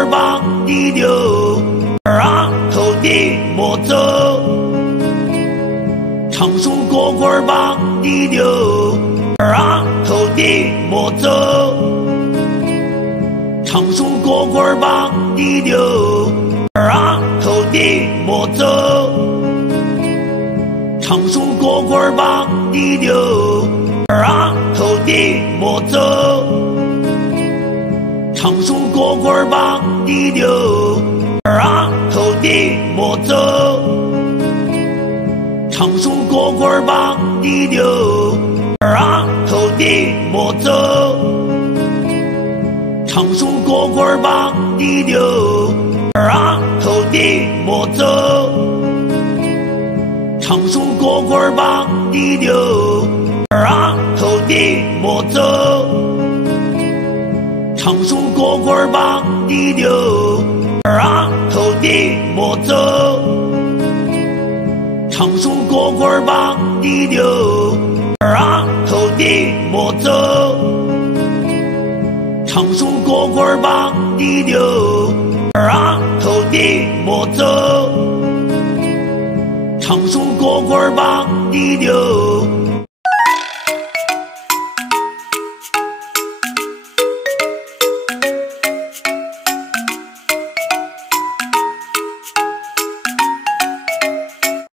棍棒地溜，啊头地莫走。长树过棍棒地溜，啊头地莫走。长树过棍棒地溜，啊头地莫走。长树过棍棒地溜，啊头地莫走。长树过棍棒地溜，啊头地莫走。长树过棍棒地溜，啊头地莫走。长树过棍棒地溜，啊头地莫走。长树过棍棒地溜，啊头地莫走。长树过棍棒地溜，啊头地莫走。长树过棍棒地溜，啊头地莫走。长树过棍棒地溜，啊头地莫走。长树过棍棒地溜。